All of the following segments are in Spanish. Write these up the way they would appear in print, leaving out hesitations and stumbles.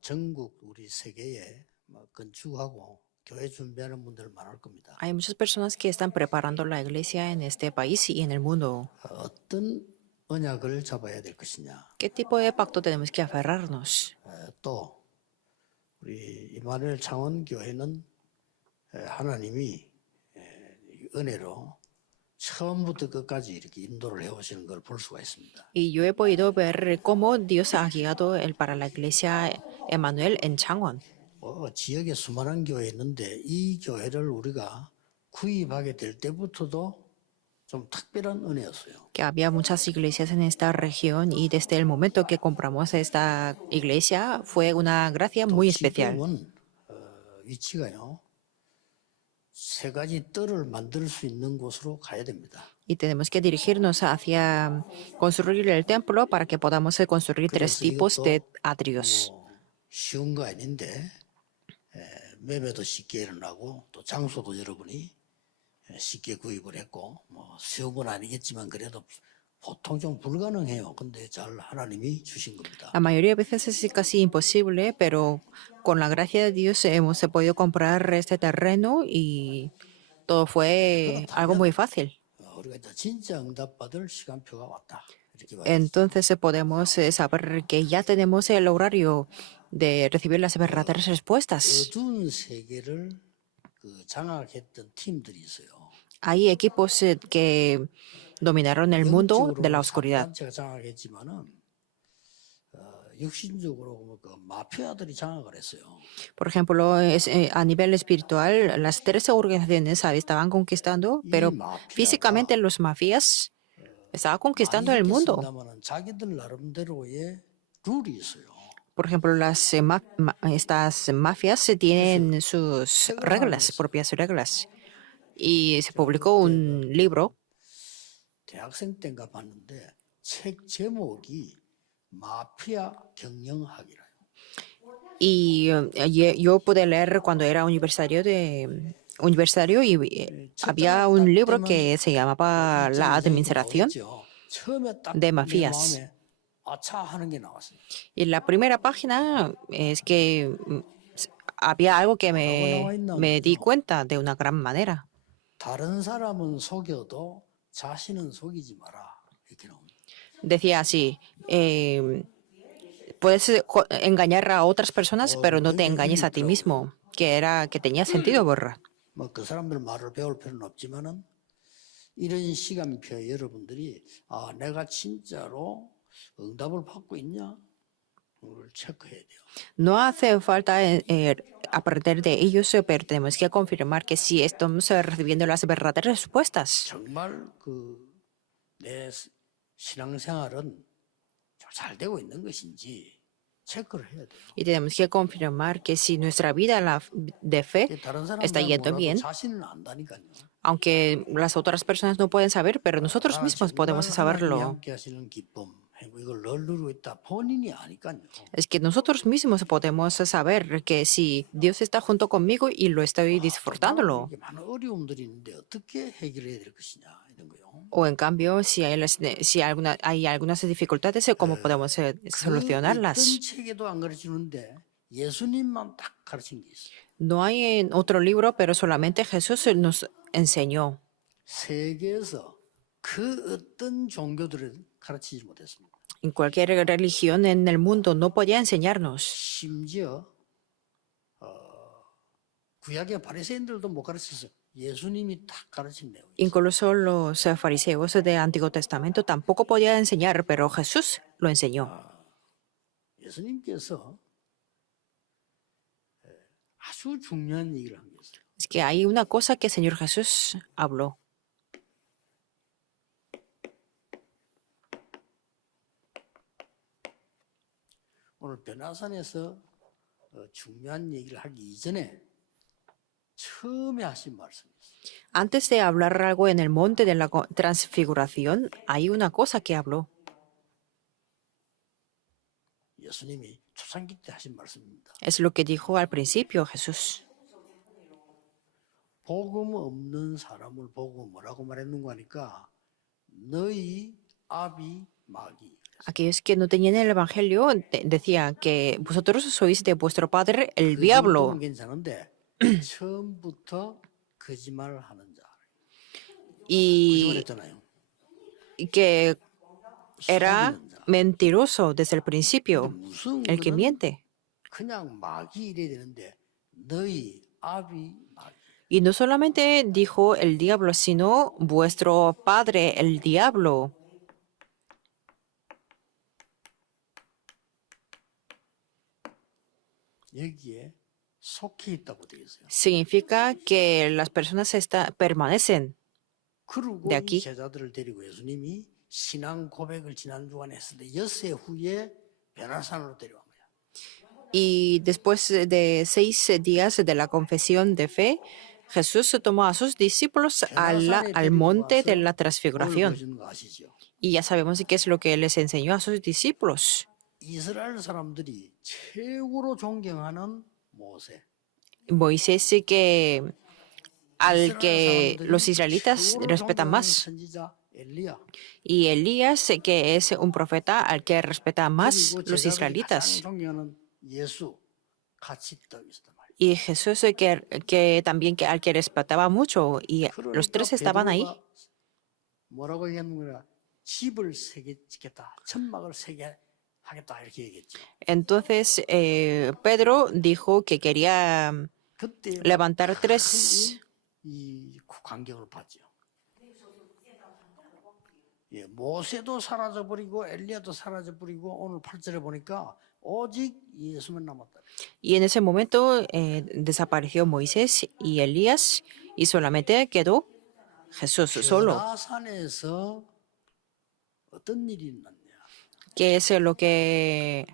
전국 우리 세계에 건축하고 교회 준비하는 분들 많을 겁니다. Hay muchas personas que están preparando la iglesia en este país y en el mundo. 어떤 언약을 잡아야 될 것이냐. ¿Qué tipo de pacto tenemos que aferrarnos? 또 우리 이마누엘 창원교회는 하나님이 은혜로 처음부터 끝까지 이렇게 인도를 해오시는 걸 볼 수가 있습니다. Y yo he podido ver cómo Dios ha guiado para la iglesia Emmanuel en Changwon. 지역에 수많은 교회 있는데 이 교회를 우리가 구입하게 될 때부터도 좀 특별한 은혜였어요. Que había muchas iglesias en esta región y desde el momento que compramos esta iglesia fue una gracia muy especial. 지금은 위치가요. 세 가지 뜰을 만들 수 있는 곳으로 가야 됩니다. Y tenemos que dirigirnos hacia construir el templo para que podamos construir tres 그래서 tipos 이것도 de atrios. 쉬운 거 아닌데 매매도 쉽게 일어나고 또 장소도 여러분이 쉽게 구입을 했고 쉬운 건 아니겠지만 그래도 보통 좀 불가능해요. 근데 잘 하나님이 주신 겁니다. La mayoría de veces es casi imposible, pero con la gracia de Dios hemos podido comprar este terreno y todo fue algo muy fácil. 우리가 이제 진짜 응답받을 시간표가 왔다. 이렇게 봐요. Entonces podemos saber que ya tenemos el horario de recibir las verdaderas respuestas. 어두운 세계를 장악했던 팀들이 있어요. Hay equipos que dominaron el mundo de la oscuridad. 단체가 장악했지만은 육신적으로 마피아들이 장악을 했어요. Por ejemplo, a nivel espiritual, las tres organizaciones estaban conquistando, pero físicamente los mafías estaban conquistando el mundo. 있습니다마는 자기들 나름대로의 룰이 있어요. Por ejemplo, estas mafias tienen sus reglas, propias reglas. Y se publicó un libro 대학생 때인가 봤는데 책 제목이 마피아 경영학이라요. y yo pude leer cuando era universitario y había un libro que se llamaba La Administración 처음에 딱 de 내 Mafías. 마음에 아차 하는 게 나왔어요. Y la primera página es que había algo que me di cuenta de una gran manera. 다른 사람은 속여도 자신은 속이지 마라. 이렇게 나옵니다. Decía así, puedes engañar a otras personas, pero no te engañes a ti mismo, que tenía sentido, borra. 그 사람들 말을 배울 필요는 없지만은 이런 시간표에 여러분들이 내가 진짜로 응답을 받고 있냐? 그걸 체크해야 돼요. No hace falta aprender de ellos, pero tenemos que confirmar que sí estamos recibiendo las verdaderas respuestas. 정말 내 신앙생활은 잘 되고 있는 것인지 체크를 해야 돼요. Y tenemos que confirmar que si nuestra vida de fe 다른 está 사람들은 yendo 몰라도 bien, 자신은 안다니까요. aunque las otras personas no pueden saber, pero nosotros mismos podemos saberlo. 함께 하시는 기쁨, 이걸 늘 누리고 있다. 본인이 아니까요. Es que nosotros mismos podemos saber que si Dios está junto conmigo y lo estoy disfrutándolo. 이게 많은 어려움들이 있는데 어떻게 해결해야 될 것이냐 이런 거요. O en cambio, si hay algunas dificultades, ¿cómo podemos solucionarlas? 어떤 책에도 안 가르치는데 예수님만 딱 가르친 게 있어요. No hay en otro libro, pero solamente Jesús nos enseñó. 세계에서 그 어떤 종교들을 가르치지 못했습니다. En cualquier religión en el mundo no podía enseñarnos. 심지어 구약의 바리새인들도 못 가르쳤어요. 예수님이 딱 가르친 내용. Incluso los fariseos del Antiguo Testamento tampoco podían enseñar, pero Jesús lo enseñó. 예수님께서 아주 중요한 얘기를 한 게 있어요. Es que hay una cosa que el Señor Jesús habló. 오늘 변화산에서 중요한 얘기를 하기 이전에 처음에 하신 말씀이 있어요. Antes de hablar algo en el monte de la transfiguración, hay una cosa que habló. 예수님이 초창기 때 하신 말씀입니다. Es lo que dijo al principio Jesús. 복음 없는 사람을 보고 뭐라고 말했는가 하니까 너희 아비 마귀. Aquellos que no tenían el Evangelio decían que vosotros sois de vuestro padre el 그 diablo. 정도는 괜찮은데 처음부터 거짓말을 하는 자. Y 거짓말했잖아요. que era 속이는 자. mentiroso desde el principio, 무슨 el que 그는 miente. 그냥 마귀 이래야 되는데 너희 아비 마귀. Y no solamente dijo el diablo, sino vuestro padre el diablo. 여기에 속해 있다고 되어 있어요. Significa que las personas permanecen. 그리고 de 이 aquí. 제자들을 데리고 예수님이 신앙 고백을 지난 주간에 했을 때 엿새 후에 베나산으로 데려간 거야. Y después de 6 días de la confesión de fe, Jesús tomó a sus discípulos 베나산에 al 데리고 monte de 와서 la 뭘 transfiguración. 보여주는 거 아시죠? Y ya sabemos qué es lo que les enseñó a sus discípulos. 이스라엘 사람들이 최고로 존경하는 모세. Moisés que al 이스라엘 que 사람들이 los israelitas 최고로 respetan 존경하는 más. 선지자 엘리야. Y Elías, que es un profeta al que respeta más 그리고 los 제자들이 가장 israelitas. 존경하는 예수 같이 떠 있었단 말이야. Y Jesús, que también al que respetaba mucho. Y los 그러니까 tres estaban ahí. 베드로가 뭐라고 얘기했느냐? 집을 세게 짓겠다. 천막을 세게 하겠다 이렇게 얘기했죠. Entonces Pedro dijo que quería 그때 levantar 3. 이 광경을 봤죠. 예, 모세도 사라져 버리고 엘리야도 사라져 버리고 오늘 8절에 보니까 오직 예수만 남았다. Y en ese momento desapareció Moisés y Elías y solamente quedó Jesús solo. 변화산에서 어떤 일이 있느냐? Que es lo que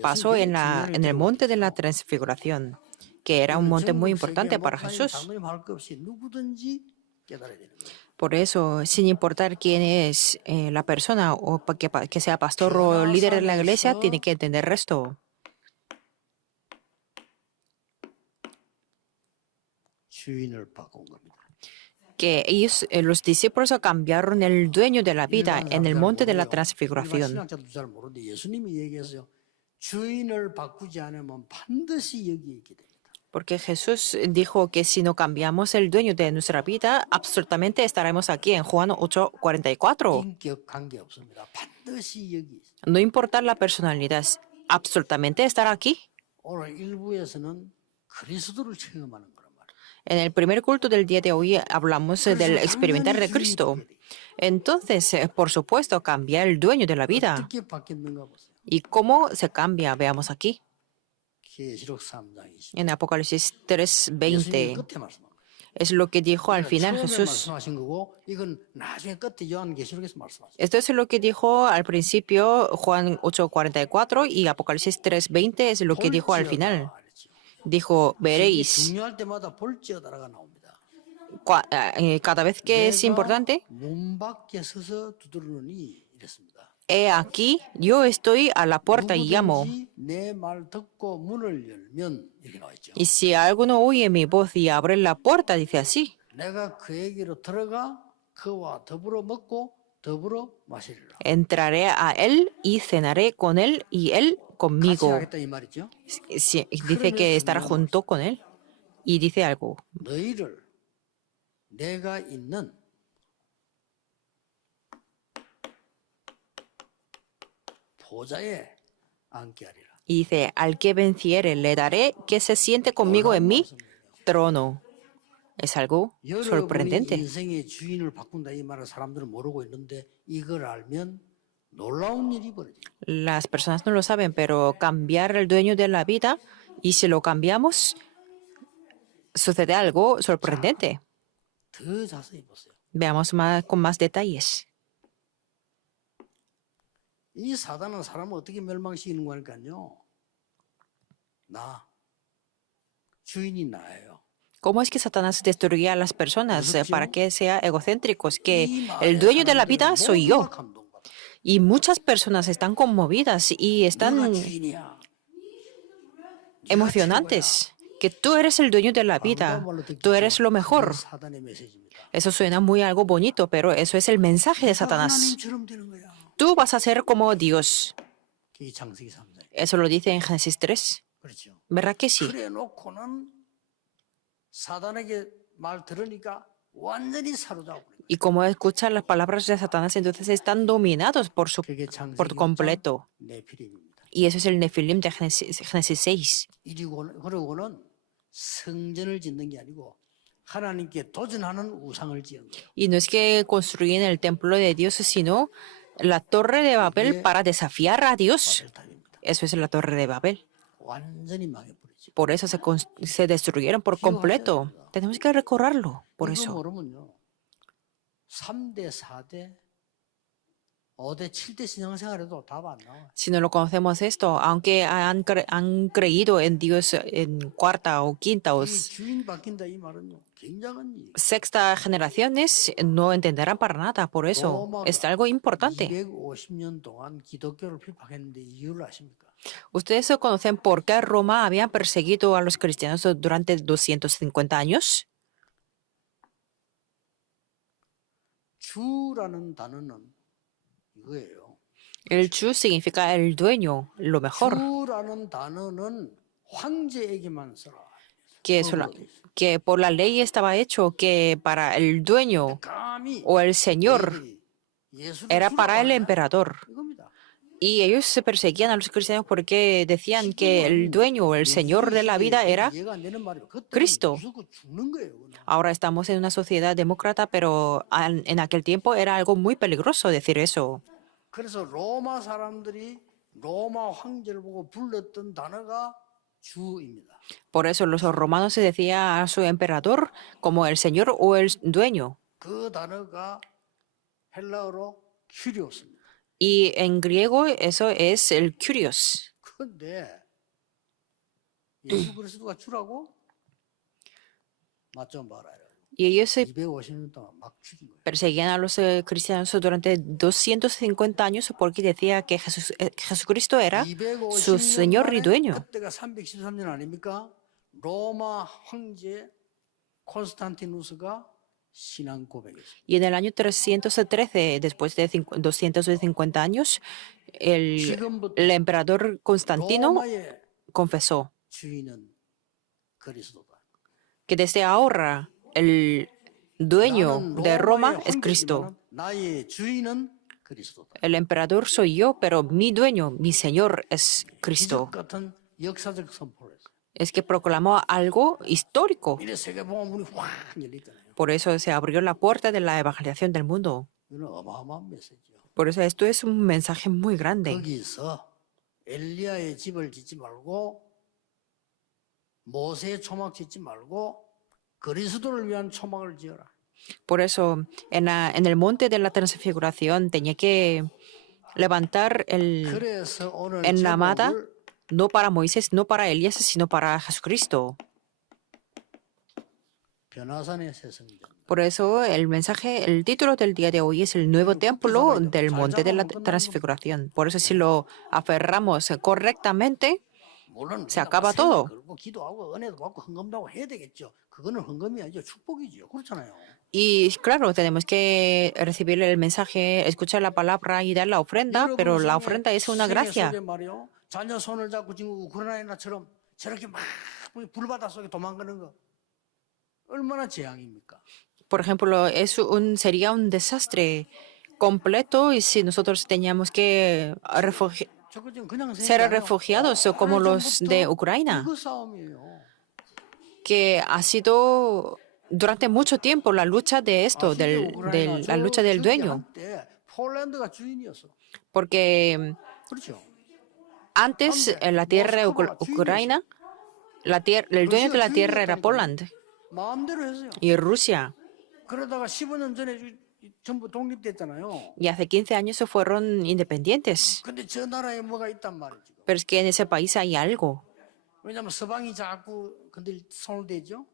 pasó en el monte de la transfiguración, que era un monte muy importante para Jesús. 장로님 할 것 없이 누구든지 깨달아야 되는 거예요. Por eso, sin importar quién es la persona o que sea pastor o líder de la iglesia, tiene que entender esto. 주인을 바꾼 겁니다. Que ellos, los discípulos cambiaron el dueño de la vida en el monte de la 일반 transfiguración. 신학자도 잘 모르는데 예수님이 얘기했어요. 주인을 바꾸지 않으면 반드시 여기 있게 됩니다. Porque Jesús dijo que si no cambiamos el dueño de nuestra vida, absolutamente estaremos aquí en Juan 8:44. 인격 관계 없습니다. 반드시 여기 있어요. No importa la personalidad, absolutamente estar aquí. 오늘 일부에서는 그리스도를 체험하는 거란 말이에요. En el primer culto del día de hoy hablamos del 그래서 experimentar de 당연히 주인이 Cristo. 바뀌게 돼요. Entonces, por supuesto, cambiar el dueño de la vida. 어떻게 바뀌었는가 보세요. ¿Y cómo se cambia? Veamos aquí, 계시록 3장 20. en Apocalipsis 예수님이 3:20. 끝에 말씀한 거예요. Es lo que dijo al final 처음에 Jesús. 말씀하신 거고 이건 나중에 끝에 요한계시록에서 말씀하신 Esto es lo que dijo al principio Juan 8:44 y Apocalipsis 3:20 es lo que dijo al final. Dijo, veréis, 중요할 때마다 볼지어다라가 나옵니다. cada vez que es importante, 문 밖에 서서 두드리니 이랬습니다. he aquí, yo estoy a la puerta y llamo. 내 말 듣고 문을 열면 이렇게 나와 있죠. Y si alguno oye mi voz y abre la puerta, dice así, 내가 그에게로 들어가 그와 더불어 먹고 더불어 마시리라. entraré a él y cenaré con él y él 같이 conmigo. 하겠다 이 말이죠. Dice que estará junto con él. Y dice algo, 너희를 내가 있는 보좌에 앉게 하리라. y dice, al que venciere le daré que se siente conmigo en mi trono. Es algo 여러분이 sorprendente. 인생의 주인을 바꾼다 이 말을 사람들은 모르고 있는데 이걸 알면 놀라운 일이 벌어져요. Las personas no lo saben, pero cambiar el dueño de la vida, y si lo cambiamos, sucede algo sorprendente. 더 자세히 보세요. Veamos con más detalles. 이 사단은 사람을 어떻게 멸망시키는 거니까요. 나 주인이 나예요. ¿Cómo es que Satanás destruía a las personas para que sean egocéntricos? Que 이 el 말에 dueño de la 사람들은 vida soy yo. 모두가 감동받아. Y muchas personas están conmovidas y 내가 están 주인이야. emocionantes. Que tú eres el dueño de la vida. Tú eres lo mejor. 사단의 메시지입니다. Eso suena muy algo bonito, pero eso es el mensaje de Satanás. 하나님처럼 되는 거야. tú vas a ser como Dios. 그게 창세기 3장. Eso lo dice en Génesis 3. 그렇죠. ¿Verdad que sí? 그래 놓고는 사단에게 말 들으니까 완전히 사로잡고 그래. Y como escuchan las palabras de Satanás, entonces están dominados 그게 por 창세기 6장 completo. 네피림입니다. Y eso es el Nefilim de Génesis 6. 그러고는 성전을 짓는 게 아니고 하나님께 도전하는 우상을 지은 거예요. Y no es que construyen el templo de Dios, sino la torre de Babel para desafiar a Dios. 바벨탑입니다. Eso es la torre de Babel. 완전히 망해버리죠. Por eso se destruyeron por completo. Tenemos que recorrerlo. Por 이거 eso. 모르면요. 3대, 4대, 5대, 7대 신앙생활에도 답 안 나와요. Si no lo conocemos esto, aunque han creído en Dios en cuarta o quinta o 이 주인 바뀐다 이 말은요. 굉장한 일. sexta generaciones, no entenderán para nada. Por eso es algo importante. 250년 동안 기독교를 핍박했는데 이유를 아십니까? ¿Ustedes conocen por qué Roma había perseguido a los cristianos durante 250 años? 주라는 단어는 이거예요. El Chu significa el dueño, lo mejor. 주라는 단어는 황제에게만 써라. Que, que por la ley estaba hecho que para el dueño 감히 o el señor 예수를 era para el 주라고 emperador. 이겁니다. Y ellos se perseguían a los cristianos porque decían que el dueño o el señor de la vida era 이해가 안 되는 말이에요. 그때는 Cristo. 무조건 죽는 거예요. 그거는. Ahora estamos en una sociedad demócrata, pero en aquel tiempo era algo muy peligroso decir eso. 그래서 로마 사람들이 로마 황제를 보고 불렀던 단어가 주입니다. Por eso los romanos se decía a su emperador como el señor o el dueño. 그 단어가 헬라어로 큐리오스입니다. Y en griego eso es el kurios. 그런데 예수 그리스도가 주라고 맞좀 봐라. Y ellos se 250년 동안 막 죽인 거예요. perseguían a los cristianos durante 250 años porque decía que Jesucristo era su 250년 señor y 만에 dueño. 그때가 313년 아닙니까? 로마 황제 콘스탄티누스가 신앙 고백했어요. Y en el año 313, después de 250 años, el emperador Constantino 로마의 confesó 주인은 그리스도다. que desde ahora el dueño 나는 de Roma 로마의 es Cristo. 황제지만 나의 주인은 그리스도다. El emperador soy yo, pero mi dueño, mi señor es Cristo. 기적 같은 역사적 선포를 했어요. Es que proclamó algo histórico. 이래 세계복음 문이 확 열렸잖아요. Por eso se abrió la puerta de la evangelización del mundo. 이건 어마어마한 메시지요. Por eso esto es un mensaje muy grande. 거기서 엘리야의 집을 짓지 말고 모세의 초막 짓지 말고 그리스도를 위한 초막을 지어라. Por eso en el monte de la transfiguración tenía que levantar 그래서 오늘 en la mata 제목을 no para Moisés, no para Elías, sino para Jesucristo. 변화산의 새 성전. Por eso el mensaje, el título del día de hoy es el nuevo templo del monte de la transfiguración. Por eso si lo aferramos correctamente, 물론 se acaba todo. 그리고 기도하고 은혜도 받고 헌금도 하고 해야 되겠죠. 그거는 헌금이 아니죠. 축복이죠. 그렇잖아요. Y claro, tenemos que recibir el mensaje, escuchar la palabra y dar la ofrenda, pero la ofrenda es una gracia. 말이요. 자녀 손을 잡고 지금 우크라이나처럼 저렇게 막 불바다 속에 도망가는 거 얼마나 재앙입니까? Por ejemplo, sería un desastre completo y si nosotros teníamos que 저거 지금 그냥 ser 생각해요. refugiados como los de Ucrania, 이거 싸움이에요. que ha sido durante mucho tiempo la lucha de esto, la lucha del dueño, 한때 폴란드가 주인이었어. porque 그렇죠. antes en la tierra de Ucrania, el dueño de la tierra era Poland 마음대로 했어요. y Rusia. 그러다가 15년 전에 전부 독립됐잖아요. Y hace 15 años se fueron independientes. 근데 저 나라에 뭐가 있단 말이지. Pero es que en ese país hay algo, 왜냐하면 서방이 자꾸 근데 손을 대죠.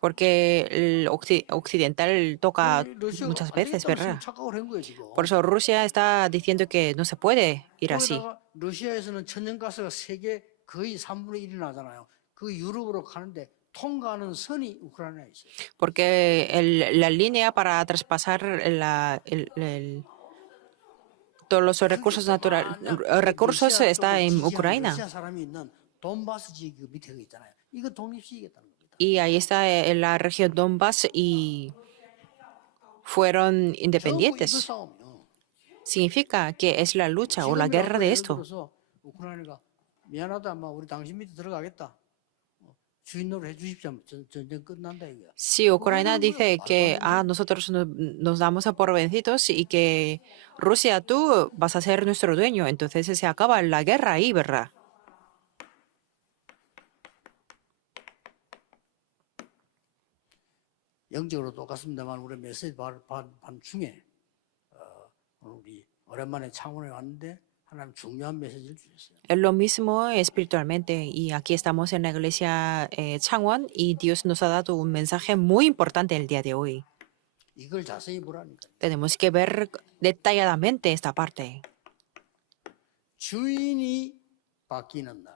porque el occidental toca muchas veces, ¿verdad? 착각을 한 거예요 지금. Por eso Rusia está diciendo que no se puede ir así. 거기다가 러시아에서는 천연가스가 세계 거의 3분의 1이 나잖아요. 그 유럽으로 가는데 통과하는 선이 우크라이나에 있어요. Porque la línea para traspasar todos los recursos naturales, recursos está en Ucrania. 러시아 사람이 있는 돈바스 지역 밑에 그 있잖아요. 이거 독립시키겠다는 겁니다. Y ahí está la región Donbass y fueron 결국 이거 independientes. 싸우면 Significa que es la lucha o la guerra de esto. 들어서 우크라이나가 미안하다, 아마 우리 당신 밑에 들어가겠다. 주인으로 해주십시오. 전쟁 끝난다 이거야. Si Ucrania dice que nosotros nos damos por vencidos y que Rusia, tú vas a ser nuestro dueño, entonces se acaba la guerra ahí, ¿verdad? 영적으로 똑같습니다만 우리 메시지 중에 오늘 우리 오랜만에 창원에 왔는데 하나님 중요한 메시지를 주셨어요. Es lo mismo espiritualmente y aquí estamos en la iglesia Changwon y Dios nos ha dado un mensaje muy importante el día de hoy. 이걸 자세히 보라니까. Tenemos que ver detalladamente esta parte. 주인이 바뀌는 날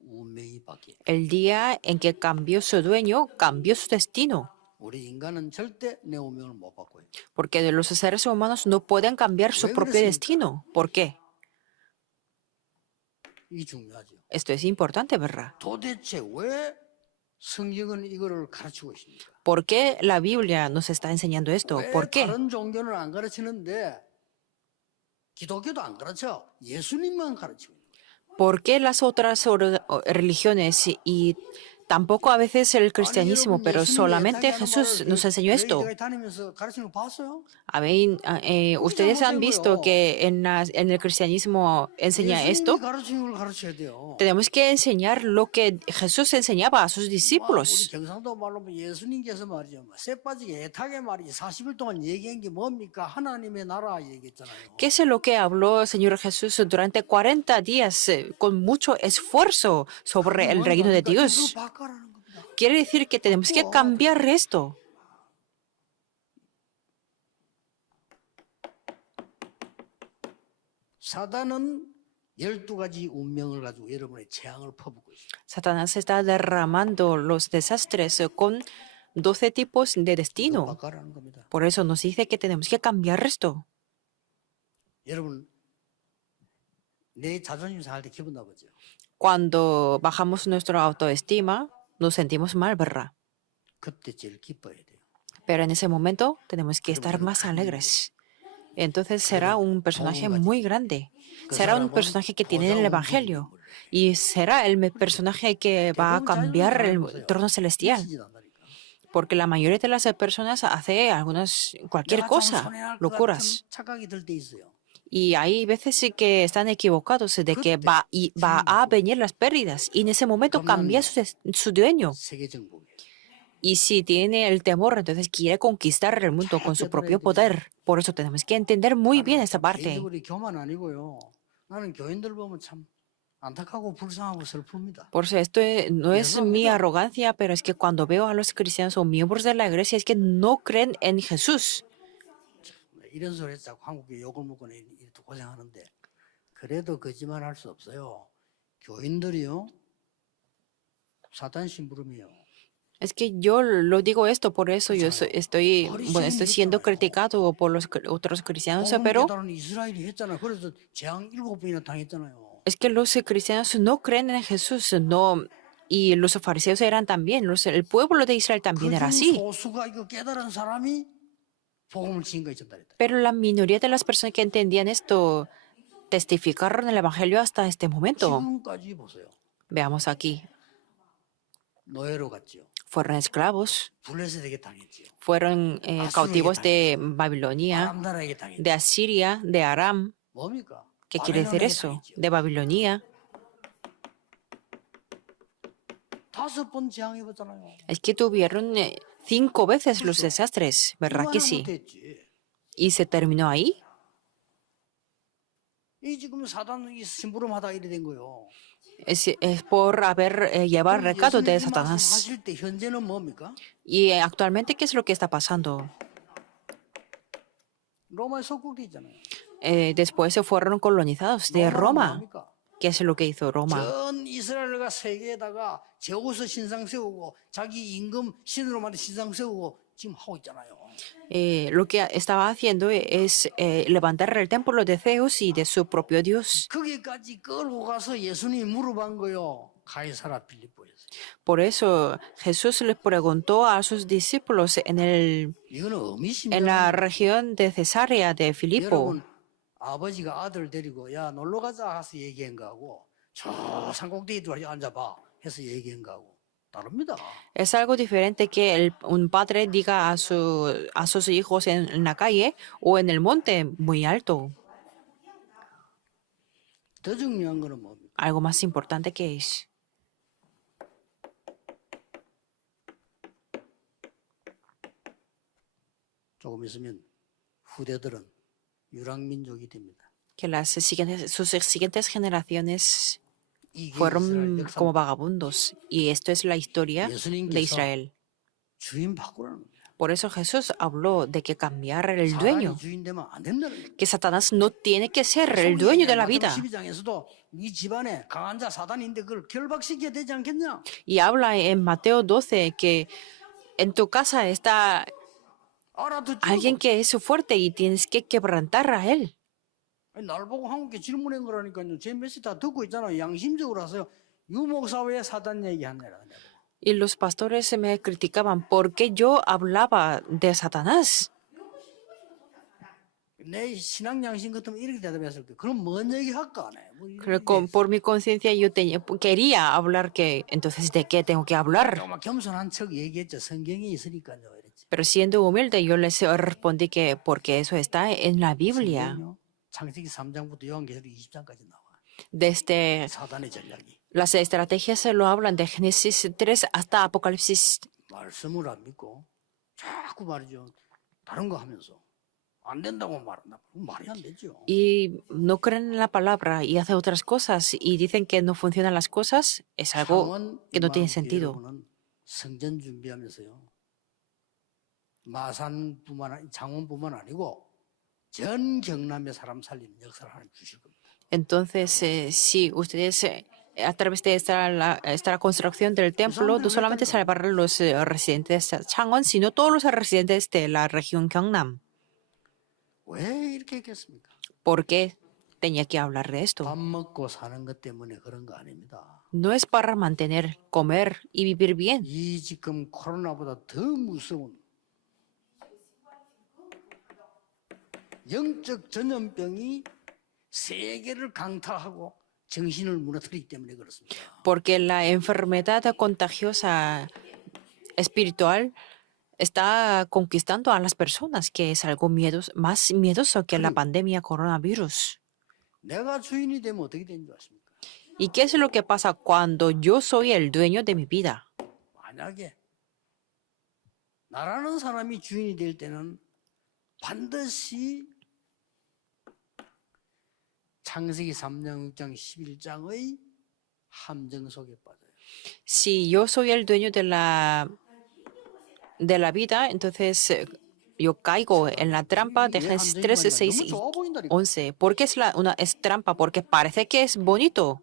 운명이 바뀌어. El día en que cambió su dueño, cambió su destino. 우리 인간은 절대 내 운명을 못 바꿔요. Porque los seres humanos no pueden cambiar su ¿왜 propio 그렇습니까? destino. ¿Por qué? 이게 중요하죠. Esto es importante, ¿verdad? 도대체 왜 성경은 이거를 가르치고 있습니까? ¿Por qué la Biblia nos está enseñando esto? 왜 ¿Por qué? 다른 종교는 안 가르치는데 기독교도 안 가르쳐? 예수님만 가르치고 있는 거예요. ¿Por qué las otras religiones y tampoco a veces el cristianismo, 아니, pero 여러분, solamente 예수님이 Jesús 애타게 nos enseñó esto? 교회 다니면서 가르치는 거 봤어요? ¿Ustedes han visto que en el cristianismo enseña esto? 예수님이 가르치는 걸 가르쳐야 돼요. Tenemos que enseñar lo que Jesús enseñaba a sus 우리 discípulos. 경상도 말로 뭐 예수님께서 말이죠. 쇠 빠지게 애타게 말이지 40일 동안 얘기한 게 뭡니까? 하나님의 나라 얘기했잖아요. ¿Qué es lo que habló el Señor Jesús durante 40 días con mucho esfuerzo sobre el reino de Dios? 이거 바꿔라는 겁니다. Quiere decir que tenemos que cambiar esto. 사단은 12가지 운명을 가지고 여러분의 재앙을 퍼붓고 있어요. Satanás está derramando los desastres con 12 tipos de 이거 destino. 바꿔라는 겁니다. Por eso nos dice que tenemos que cambiar esto. 여러분 내 자존심 상할 때 기분 나쁘죠? Cuando bajamos nuestra autoestima, nos sentimos mal, ¿verdad? 그때 제일 기뻐야 돼요. Pero en ese momento tenemos que estar más alegres. Entonces será un personaje muy grande. Será un personaje que tiene el Evangelio. Y será el personaje que va a cambiar el trono celestial. Porque la mayoría de las personas hace cualquier cosa, locuras. 착각이 들 때 있어요. Y hay veces sí que están equivocados de que va a venir las pérdidas. Y en ese momento cambia su dueño. 세계 정복이에요. Y si tiene el temor, entonces quiere conquistar el mundo con su propio poder. Por eso tenemos que entender muy bien esta parte. 개인적으로 교만 아니고요. 나는 교인들 보면 참 안타깝고 불쌍하고 슬픕니다. Por eso esto no es mi arrogancia, pero es que cuando veo a los cristianos o miembros de la iglesia es que no creen en Jesús. 이런 소리 해서 자꾸 한국에 욕을 먹고 이렇게 고생하는데 그래도 거짓말 할 수 없어요. 교인들이요. 사단 심부름이요. Es que yo lo digo esto, por eso yo estoy siendo criticado por los otros cristianos, pero 복음 이스라엘이 했잖아요. 그래서 재앙 7번이나 당했잖아요. es que los cristianos no creen en Jesús, no, y los fariseos eran también, el pueblo de Israel también era 그중 así. 소수가 이거 깨달은 사람이 복음을 증거해 줬다 그랬다. Pero la mayoría de las personas que entendían esto testificaron el evangelio hasta este momento. 지금까지 보세요. Veamos aquí. 노예로 갔죠. Fueron esclavos, 블레셋에게 당했지요. fueron cautivos de Babilonia, 아람 나라에게 당했죠. de Asiria, de Aram. 뭡니까? ¿Qué quiere decir 바벨론에게 eso? 당했죠. De Babilonia. 5번 재앙해봤잖아요. Es que tuvieron 5 veces los desastres, ¿verdad que sí? 못했지. Y se terminó ahí. 이 지금 사단이 심부름하다 이래 된 거요. Es por haber llevar recado de Satanás. 하실 때 현재는 뭡니까? Y actualmente, ¿qué es lo que está pasando? 로마에 속국돼 있잖아요. Después se fueron colonizados de 로마는 Roma. 뭡니까? ¿Qué es lo que hizo Roma? 전 이스라엘과 세계에다가 제우스 신상 세우고 자기 임금 신으로 만든 신상 세우고 지금 하고 있잖아요. Lo que estaba haciendo es levantar el templo de Zeus y de su propio Dios. 거기까지 끌고 가서 예수님이 물어본 거요. 가이사라 빌립보에서. Por eso Jesús les preguntó a sus discípulos 이거는 en 의미심장한 la región de Cesarea de Filipo. 여러분 아버지가 아들 데리고 야 놀러 가자 해서 얘기한 거하고 저 산꼭대기 들어 앉아봐 해서 얘기한 거하고 다릅니다. Es algo diferente que un padre diga a sus hijos en la calle o en el monte muy alto. 더 중요한 거는 뭡니까? Algo más importante que es. 조금 있으면 후대들은 유랑민족이 됩니다. Que sus siguientes generaciones 이게 이스라엘 fueron 역사. como vagabundos. Y esto es la historia de 예수님께서 Israel. 주인 바꾸라는 거예요. Por eso Jesús habló de que cambiar el dueño, 사단이 주인 되면 안 된다는 거예요. que Satanás no tiene que ser el dueño de la vida. 12장에서도 네 집안에 강한 자 사단인데 그걸 결박시켜야 되지 않겠냐? Y habla en Mateo 12 que en tu casa está 알아듣지. alguien que es fuerte y tienes que quebrantar a él. 날 보고 한국에 질문한 거라니까요. 제 메시지 다 듣고 있잖아요. 양심적으로 하세요. 유목사 왜 사단 얘기하느라. Y los pastores me criticaban porque yo hablaba de Satanás. 내 신앙 양심 같으면 이렇게 대답했을 거예요. 그럼 뭔 얘기 할까? Por mi conciencia yo quería hablar que, entonces, ¿de qué tengo que hablar? 정말 겸손한 척 얘기했죠. 성경이 있으니까요. 이랬지. Pero siendo humilde, yo les respondí que porque eso está en la Biblia. 성경이요? 창세기 3장부터 요한계시록 20장까지 나와. Desde 사단의 전략이. las estrategias se lo hablan de Génesis 3 hasta Apocalipsis. 말씀을 안 믿고 자꾸 말이죠. 다른 거 하면서 안 된다고 말한다. 말이 안 되죠. Y no creen en la palabra y hacen otras cosas y dicen que no funcionan las cosas. Es algo 창원 que no tiene 이맘때 sentido. 여러분은 성전 준비하면서요. 마산뿐만 창원뿐만 아니고 전 경남의 사람 살리는 역사를 하나님 주실 겁니다. Entonces, si ustedes a través de esta construcción del templo, no solamente salvarán los residentes de Changwon, sino todos los residentes de la región Gyeongnam. 왜 이렇게 했겠습니까? ¿Por qué tenía que hablar de esto? 밥 먹고 사는 것 때문에 그런 거 아닙니다. No es para mantener, comer y vivir bien. 이 지금 코로나보다 더 무서운 영적 전염병이 세계를 강타하고 정신을 무너뜨리기 때문에 그렇습니다. Porque la enfermedad contagiosa espiritual está conquistando a las personas, que es algo más miedoso que la pandemia coronavirus. 내가 주인이 되면 어떻게 되는 줄 아십니까? ¿Y qué es lo que pasa cuando yo soy el dueño de mi vida? 만약에 나라는 사람이 주인이 될 때는 반드시 창세기 3장, 6장, 11장의 함정 속에 빠져요. Si yo soy el dueño de la vida, entonces yo caigo en la trampa de Génesis 13, 6 y 11. ¿Por qué es trampa? Porque parece que es bonito.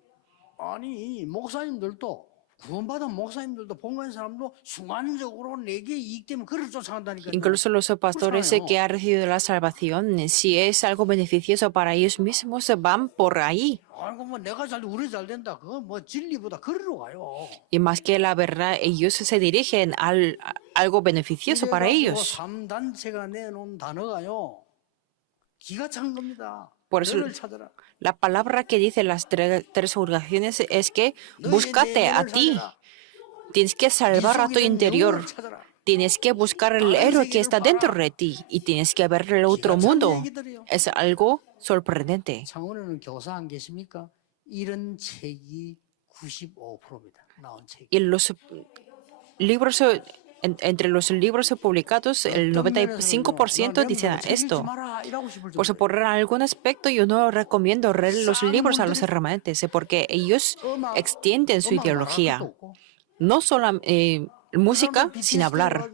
아니 목사님들도 구원받은 목사님들도 본관 사람도 순간적으로 내게 이익 되면 그를 쫓아간다니까요. Incluso los pastores que han recibido la salvación, si es algo beneficioso para ellos mismos, van por ahí. 아이고 뭐 내가 잘 우리 잘 된다. 그거 뭐 진리보다 그리로 가요. Y más que la verdad, ellos se dirigen a algo beneficioso para ellos. 3단체가 내놓은 단어가요. 기가 찬 겁니다. Por eso 너를 찾아라. la palabra que dice las tres obligaciones es que búscate a ti. Tienes que salvar a tu interior. Tienes que buscar el héroe que está dentro de ti y tienes que ver el otro mundo. Es algo sorprendente. 창원에는 교사 안 계십니까? 이런 책이 95%입니다. 나온 책이. Y los libros, entre los libros publicados, el 95% dicen esto. Por eso, por algún aspecto, yo no recomiendo leer los libros a los remanentes, porque ellos extienden su ideología. No solo música, sin hablar.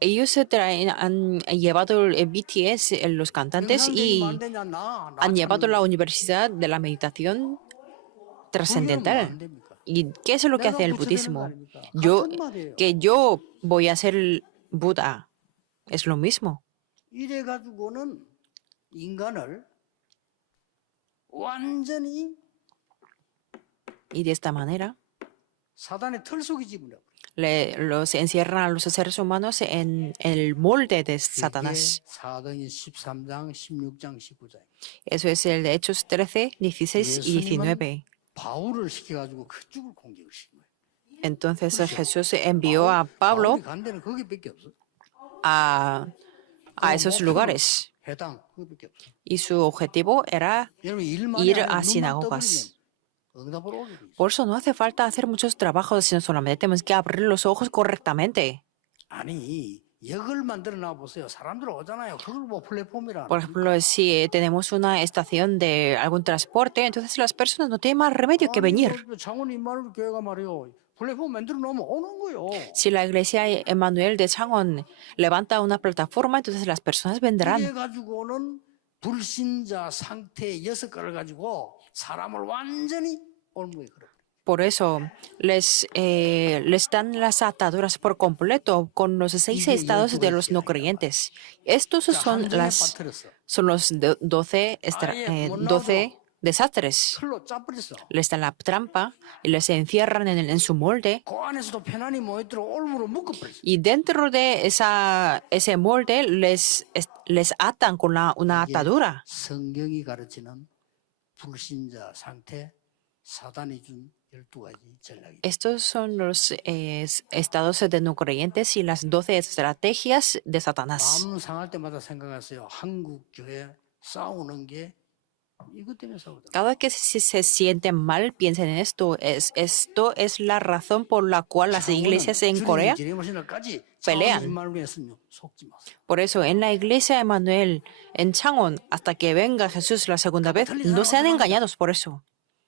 Ellos han llevado el BTS, los cantantes, y han llevado la universidad de la meditación trascendental. ¿Y qué es lo que 내가 hace el 부처 되는 거 budismo? 아닙니까? Yo, 같은 말이에요. que yo voy a ser Buda. Es lo mismo. 이래 가지고는 인간을 완전히 Y de esta manera 사단의 털 속에 집어넣어. los encierran a los seres humanos en el molde de 그게 Satanás. 사도행 13장, 16장, 19장. Eso es el de Hechos 13, 16 y 예수님은 19. 바울을 시켜가지고 그쪽을 공격을 시킨 거예요. Entonces Jesús envió a Pablo 바울이 간 데는 거기밖에 없어. a esos lugares 해당 그거밖에 없어. y su objetivo era 여러분 일만 ir 하면 a 눈만 sinagogas. 떠버리면 응답을 올리고 있어. Por eso no hace falta hacer muchos trabajos, sino solamente tenemos que abrir los ojos correctamente. 아니 역을 만들어 놔 보세요. 사람들 오잖아요. 그걸 뭐 플랫폼이라. Por ejemplo, si tenemos una estación de algún transporte, entonces las personas no tienen más remedio que venir. 창원 임마누엘 교회가 말이요. 플랫폼 만들어 놓으면 오는 거요. Si la iglesia Emmanuel de Changwon levanta una plataforma, entonces las personas 이래 vendrán. 가지고는 불신자 상태 6가를 가지고 사람을 완전히 올무에 걸어. Por eso les dan las ataduras por completo con los 6 estados de los no creyentes. Estos son los 12 desastres. 틀로 짜버렸어. Les dan la trampa y les encierran en su molde. 그 안에서도 편안히 모여들어 올무로 묶어버렸어. Y dentro de ese molde les atan con una atadura. 성경이 가르치는 불신자 상태, 사단이 준 12가지 전략이. Estos son los estados de no creyentes y las 12 estrategias de Satanás. 마음 상할 때마다 생각하세요. 한국 교회 싸우는 게 이것 때문에 싸우더라고요. Cada vez que se sienten mal, piensen en esto. Esto es la razón por la cual las iglesias en Corea pelean. Por eso, en la iglesia Emmanuel, en Changwon, hasta que venga Jesús la segunda vez, no sean engañados por eso.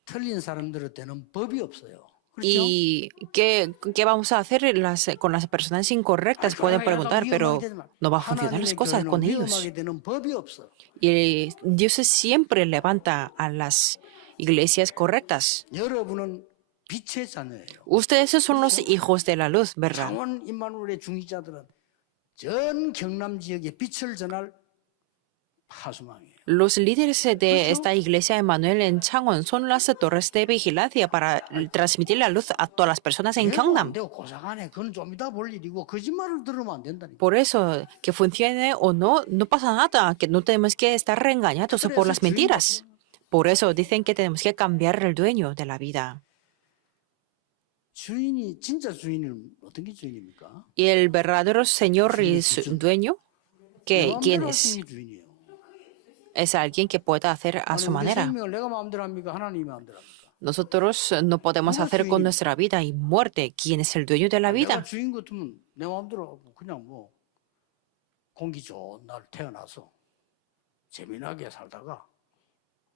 틀린 사람들한테는 법이 없어요. 그렇죠? ¿Y qué vamos a hacer con las personas incorrectas? Pueden preguntar, pero no va a funcionar las cosas con ellos. 위험하게 되는 법이 없어. Y Dios siempre levanta a las iglesias correctas. 여러분은 빛의 자녀예요. Ustedes son los hijos de la luz, ¿verdad? 창원 임마누엘의 중직자들은 전 경남 지역에 빛을 전할 파수망이에요. Los líderes de esta iglesia Emmanuel en Changwon son las torres de vigilancia para transmitir la luz a todas las personas en Gyeongnam. 고상하네. 그건 좀 이따 볼 일이고 거짓말을 들으면 안 된다니까. Por eso, que funcione o no, no pasa nada, que no tenemos que estar reengañados por las mentiras. Por eso dicen que tenemos que cambiar el dueño de la vida. 주인이 진짜 주인은 어떤 게 주인입니까? Y el verdadero señor y su dueño, ¿quién es? 주인이에요. Es alguien que pueda hacer a su 우리 manera. 생명을 내가 마음대로 합니까? 하나님이 마음대로 합니까? Nosotros no podemos hacer con nuestra vida y muerte. ¿Quién es el dueño de la 내가 vida? 주인 같으면 내 마음대로 하고 그냥 뭐 공기 좋은 날 태어나서 재미나게 살다가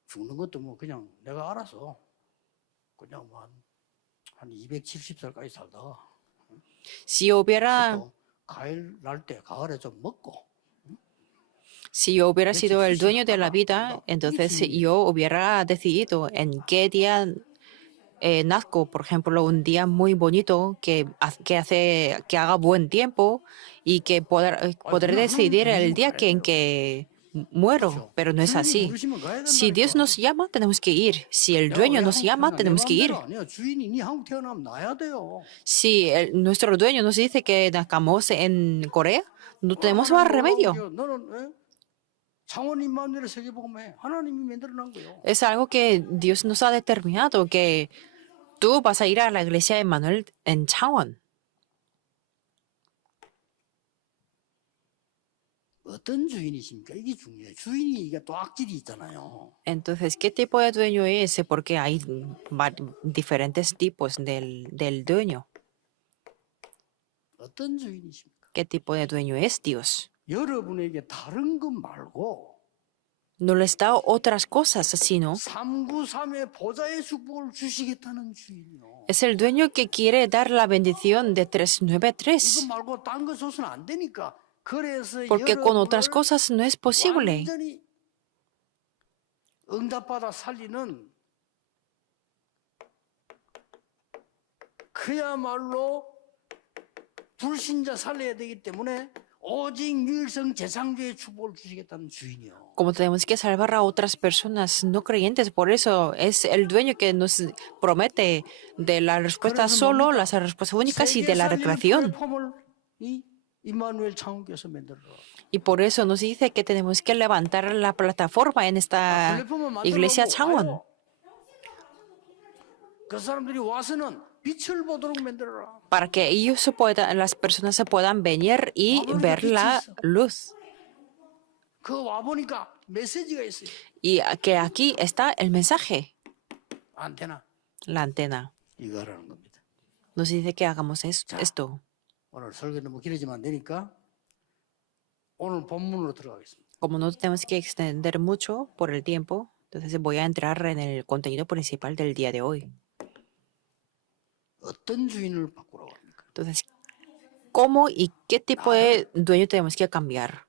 죽는 것도 뭐 그냥 내가 알아서 그냥 뭐 한 270살까지 살다가 Si hubiera, 또 가을 날 때 가을에 좀 먹고 si yo hubiera sido el dueño de la vida, entonces yo hubiera decidido en qué día nazco, por ejemplo, un día muy bonito que haga buen tiempo y que podré decidir el día en que muero, pero no es así. Si Dios nos llama, tenemos que ir. Si el dueño nos llama, tenemos que ir. 주인이 네 한국 태어나면 나야 돼요. Si nuestro dueño nos dice que nazcamos en Corea, no tenemos más remedio. 너는 창원 임마누엘의 세계복음에 하나님이 만들어낸 거예요. Es algo que Dios nos ha determinado, que tú vas a ir a la iglesia de Emmanuel en Changwon. 어떤 주인이십니까? 이게 중요해요. 주인이 이게 또 악질이 있잖아요. Entonces, ¿qué tipo de dueño es? Porque hay diferentes tipos del dueño. 어떤 주인이십니까? ¿Qué tipo de dueño es Dios? 여러분에게 다른 것 말고 No les da otras cosas, sino 393의 보좌의 축복을 주시겠다는 주인이요. es el dueño que quiere dar la bendición de 393. 이거 말고 딴 거 줘서는 안 되니까. 그래서 Porque con otras 여러분을 cosas no es posible. 완전히 응답받아 살리는 그야말로 불신자 살려야 되기 때문에 오직 유일성 재창조의 축복을 주시겠다는 주인이요. Como tenemos que salvar a otras personas no creyentes, por eso es el dueño que nos promete de la respuesta 그래서 solo, 뭡니까? las respuestas únicas y de 세계 la 살리는 recreación. 플랫폼을 이 임마누엘 창원교에서 만들어. Y por eso nos dice que tenemos que levantar la plataforma en esta 플랫폼을 iglesia 만들어 Changwon 와요. 그 사람들이 와서는 빛을 보도록 만들어라. para que ellos las personas se puedan venir y ver la luz. 그 와 보니까 메시지가 있어요. Y que aquí está el mensaje, 안테나 la antena. 이거 하라는 겁니다. Nos dice que hagamos esto. 오늘 설교 너무 길어지면 안 되니까 오늘 본문으로 들어가겠습니다. Como no tenemos que extender mucho por el tiempo, entonces voy a entrar en el contenido principal del día de hoy. 어떤 주인을 바꾸라고 합니까? Entonces, ¿cómo y qué tipo de dueño tenemos que cambiar?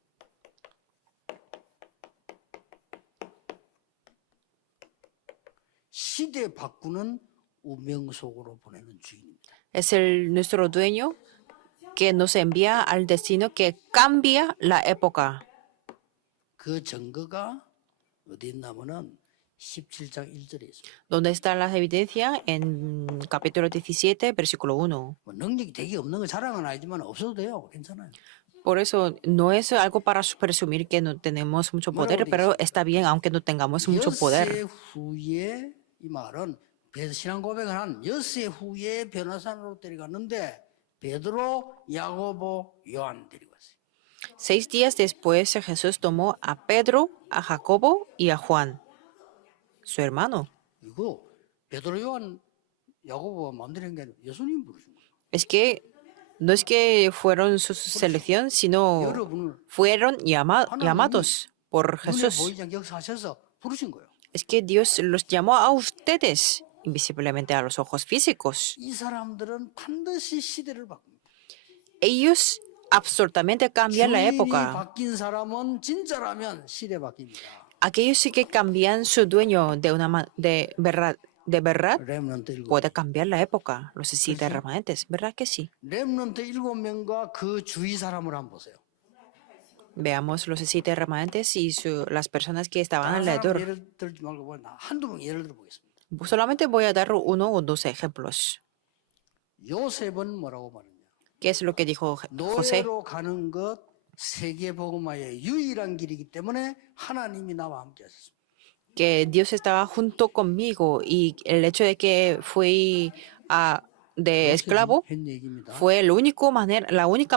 시대 바꾸는 운명 속으로 보내는 주인입니다. Es nuestro dueño que nos envía al destino que cambia la época. 그 증거가 어디 있냐면은 17장 1절에 있습니다. ¿Dónde está la evidencia? En capítulo 17, versículo 1. 뭐 능력이 되게 없는 건 자랑은 아니지만 없어도 돼요. 괜찮아요. Por eso no es algo para presumir que no tenemos mucho poder, pero está bien aunque no tengamos mucho 엿새 poder. 후에 이 말은 신앙 고백을 한 엿새 후에 변화산으로 데려갔는데 베드로, 야고보, 요한 데리고 왔어요. 6 días después Jesús tomó a Pedro, a Jacobo y a Juan, su hermano. 이거 베드로, 요한, 야고보가 마음대로 한 게 아니라 예수님 부르신 거예요. Es que no es que fueron su selección, sino 여러분을 fueron llamados por 눈에 Jesús. 보이지 않게 역사하셔서 부르신 거예요. Es que Dios los llamó a ustedes invisiblemente a los ojos físicos. 이 사람들은 반드시 시대를 바꿉니다. Ellos absolutamente cambian la 주인이 época. 바뀐 사람은 진짜라면 시대 바뀝니다. Aquellos sí que cambian su dueño de verdad, 렘넌트 일곱 puede cambiar la época. Los 7 remanentes, ¿verdad que sí? 렘넌트 7명과 그 주위 사람을 한번 보세요. Veamos los 7 remanentes y las personas que estaban 다른 사람 alrededor. 예를 들지 말고 한두 명 예를 들어 보겠습니다. Solamente voy a dar 1 o 2 ejemplos. 요셉은 뭐라고 말하냐? ¿Qué es lo que dijo José? 노예로 가는 것 세계 복음화의 유일한 길이기 때문에 하나님이 나와 함께 하셨습니다. Que Dios estaba junto conmigo y el hecho de que fui de esclavo 한 얘기입니다. fue la única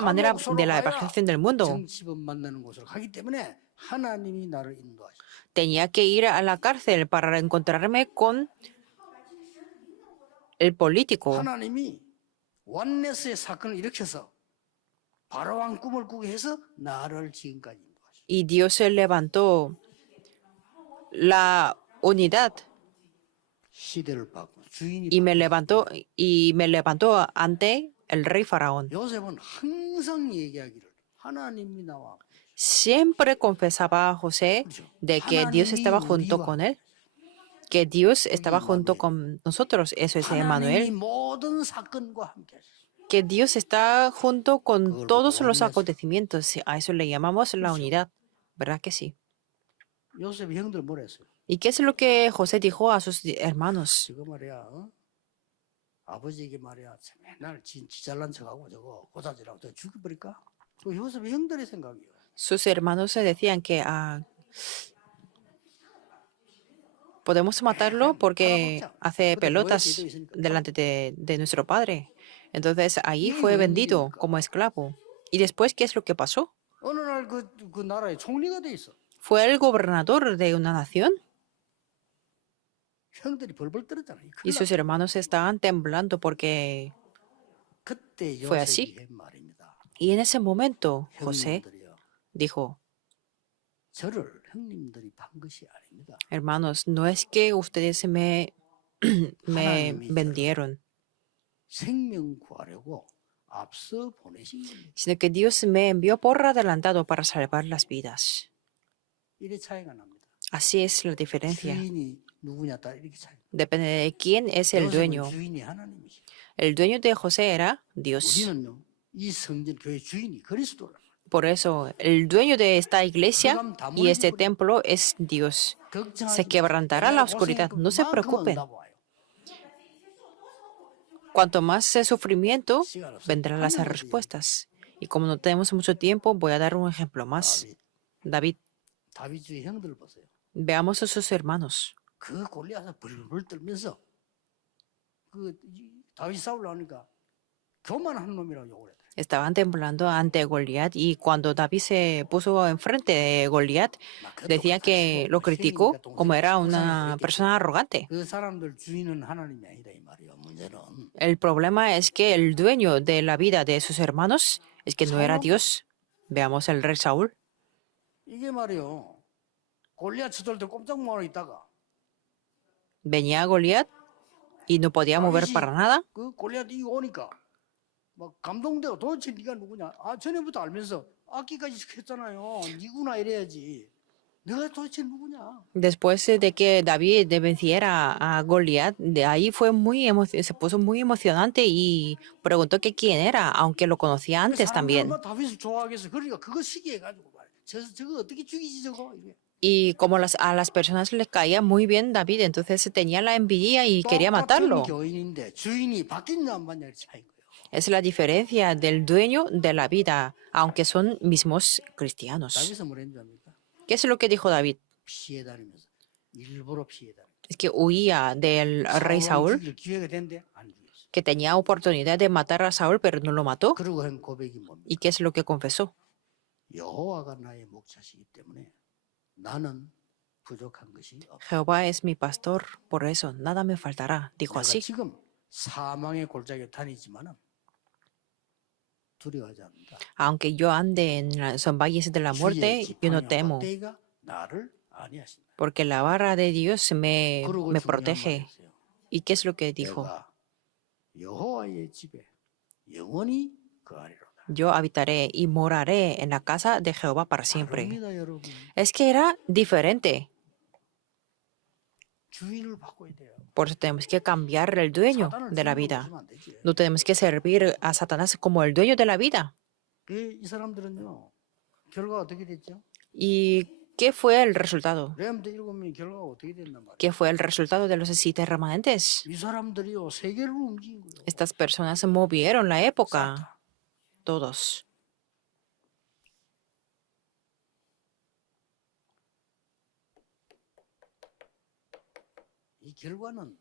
manera de la evangelización del mundo. 정치범 만나는 곳으로 가기 때문에 하나님이 나를 인도하셨어요. Tenía que ir a la cárcel para encontrarme con el político. 하나님이 원네스의 사건을 일으켜서 바로왕 꿈을 꾸게 해서 나를 지금까지 인도하셨어요. Y Dios se levantó la unidad 시대를 바꾸고 주인이 y me levantó ante el rey faraón. 요셉은 항상 얘기하기를 하나님이 나와 Siempre confesaba a José de que Dios estaba junto con él, que Dios estaba junto con nosotros. Eso es 하나님이 Emmanuel. 모든 사건과 함께 하셨어요. Que Dios está junto con todos los acontecimientos. A eso le llamamos la unidad. ¿Verdad que sí? 요셉이 형들 뭐라 했어요? ¿Y qué es lo que José dijo a sus hermanos? 지금 말이야 아버지에게 말이야 맨날 지 잘난 척하고 저거 고사지라고 저 죽여버릴까? 그 요셉의 형들의 생각이에요. Sus hermanos se decían que podemos matarlo porque hace pelotas delante de nuestro padre. Entonces ahí fue vendido como esclavo. ¿Y después qué es lo que pasó? 어느 날 그 나라의 총리가 돼 있어. Fue el gobernador de una nación 형들이 벌벌 떨었잖아. y sus hermanos estaban temblando porque 그때 fue así. 요셉이 한 말입니다. Y en ese momento José 형님들이요, dijo, 저를 형님들이 판 것이 아닙니다. hermanos, no es que ustedes me vendieron, 생명 구하려고 앞서 보내신 겁니다. sino que Dios me envió por adelantado para salvar las vidas. 이래 차이가 납니다. Así es la diferencia. 주인이 누구냐 따라 이렇게 차이. Depende de quién es el 요셉은 dueño. 주인이 하나님이시. El dueño de José era Dios. 우리는요, 이 성전 교회 주인이 그리스도라. Por eso, el dueño de esta iglesia y este templo es Dios. Se quebrantará la oscuridad, no se preocupen. Cuanto más sufrimiento, vendrán las respuestas. Y como no tenemos mucho tiempo, voy a dar un ejemplo más. David, 다윗 주의 형들 보세요. veamos a sus hermanos. 그 골리앗을 벌벌 떨면서 다윗 싸우려 하니까 교만한 놈이라고 욕을 했다. Estaban temblando ante Goliat y cuando David se puso enfrente de Goliat, decía que lo criticó como era una persona arrogante. 그 사람들 주인은 하나님이 아니다 이 말이야. 문제는 El problema es que el dueño de la vida de sus hermanos es que no era Dios. Veamos el rey Saúl. 이게 말이요. 골리앗 치돌 때 꼼짝 못하고 있다가 Venía Goliat y no podía mover para nada. 그 골리앗 이거 오니까 막 감동되고 도대체 네가 누구냐? 아 전에부터 알면서 악기까지 했잖아요. 니구나 이래야지. 내가 도대체 누구냐? Después de que David venciera a Goliat, de ahí fue se puso muy emocionante y preguntó que quién era, aunque lo conocía antes también. 사람들은 다윗을 좋아하겠어. 그러니까 그거 시기해가지고 말이야. 저거 어떻게 죽이지 저거? 이래. Y como a las personas les caía muy bien David, entonces tenía la envidia y quería matarlo. 똑같은 교인인데 주인이 바뀌냐 안 바뀌냐 차이인 거예요. Es la diferencia del dueño de la vida, aunque son mismos cristianos. 다윗은 뭐랬는 줄 압니까? ¿Qué es lo que dijo David? 피해 다니면서 일부러 피해 다니. Es que huía del rey Saúl, 죽일 기회가 된대 안 죽였어. que tenía oportunidad de matar a Saúl, pero no lo mató. 그리고 한 고백이 뭡니까? ¿Y qué es lo que confesó? 여호와가 나의 목자시기 때문에 나는 부족한 것이 없다. Jehová es mi pastor, por eso nada me faltará, dijo 내가 así. 지금 사망의 골짜기에 다니지만은 두려워하지 않는다. Aunque yo ande en los valles de la 주의 muerte, yo no 지팡이와 temo, 막대기가 나를 안위하신다. porque la barra de Dios me 그러고 중요한 protege. 말이었어요. ¿Y qué es lo que dijo? 내가 여호와의 집에 영원히 거하리로다. Yo habitaré y moraré en la casa de Jehová para siempre. 다릅니다, 여러분. Es que era diferente. 주인을 바꿔야 돼요. Por eso tenemos que cambiar el dueño 사단을 de la 주인으로 vida. 보시면 안 되지. No tenemos que servir a Satanás como el dueño de la vida. 이 사람들은요. 결과가 어떻게 됐죠? ¿Y qué fue el resultado? 레암대 7명의 결과가 어떻게 됐단 말이에요? ¿Qué fue el resultado de los 7 remanentes? 이 사람들이요. 세계를 움직인 거예요. Estas personas movieron la época. Todos. 이 결과는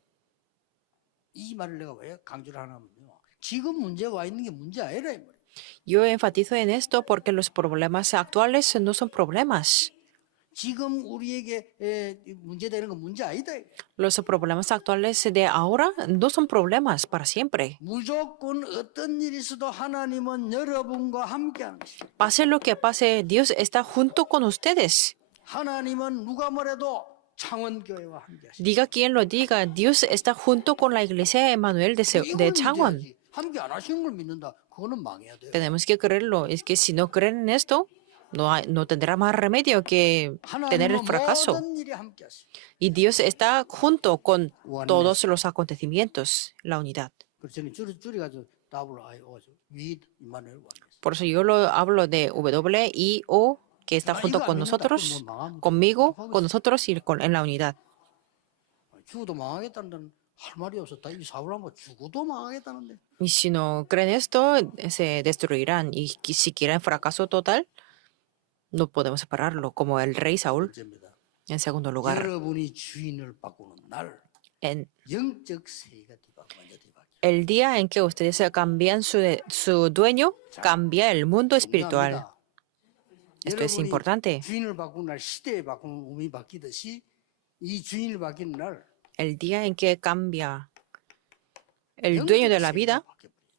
이 말을 내가 왜 강조를 하냐면요. 지금 문제 와 있는 게 문제 아니라 이 말이에요. Yo enfatizo en esto porque los problemas actuales no son problemas. 지금 우리에게 문제되는 건 문제 아니다. Los problemas actuales de ahora no son problemas para siempre. 무조건 어떤 일이 있어도 하나님은 여러분과 함께하는 것이에요. Pase lo que pase, Dios está junto con ustedes. 하나님은 누가 뭐래도 창원교회와 함께하시죠. Diga quien lo diga, Dios está junto con la iglesia Emmanuel de Changwon. 함께 안 하시는 걸 믿는다. 그거는 망해야 돼요. Tenemos que creerlo. Es que si no creen en esto, no tendrá más remedio que tener el 하나님은 fracaso. 모든 일에 함께하시죠. Y Dios está junto con todos los acontecimientos, la unidad. 그래서 저는 줄여가지고 WIO with Emmanuel oneness. Por eso yo lo hablo de WIO, que está junto con nosotros, conmigo, con nosotros y en la unidad. 죽어도 망하겠다는 할 말이 없었다. 이 사울하고 죽어도 망하겠다는데. Y si no creen esto, se destruirán. Y si quieren fracaso total, no podemos separarlo, como el rey Saúl. 둘째입니다. En segundo lugar, 여러분이 주인을 바꾸는 날 en 영적 세계가 먼저 뒤바뀌어요. el día en que ustedes cambian su dueño, cambia el mundo espiritual. Esto es importante. 주인을 바꾸는 날 시대에 바꾸는 운이 바뀌듯이 이 주인을 바뀌는 날 El día en que cambia el dueño de la vida,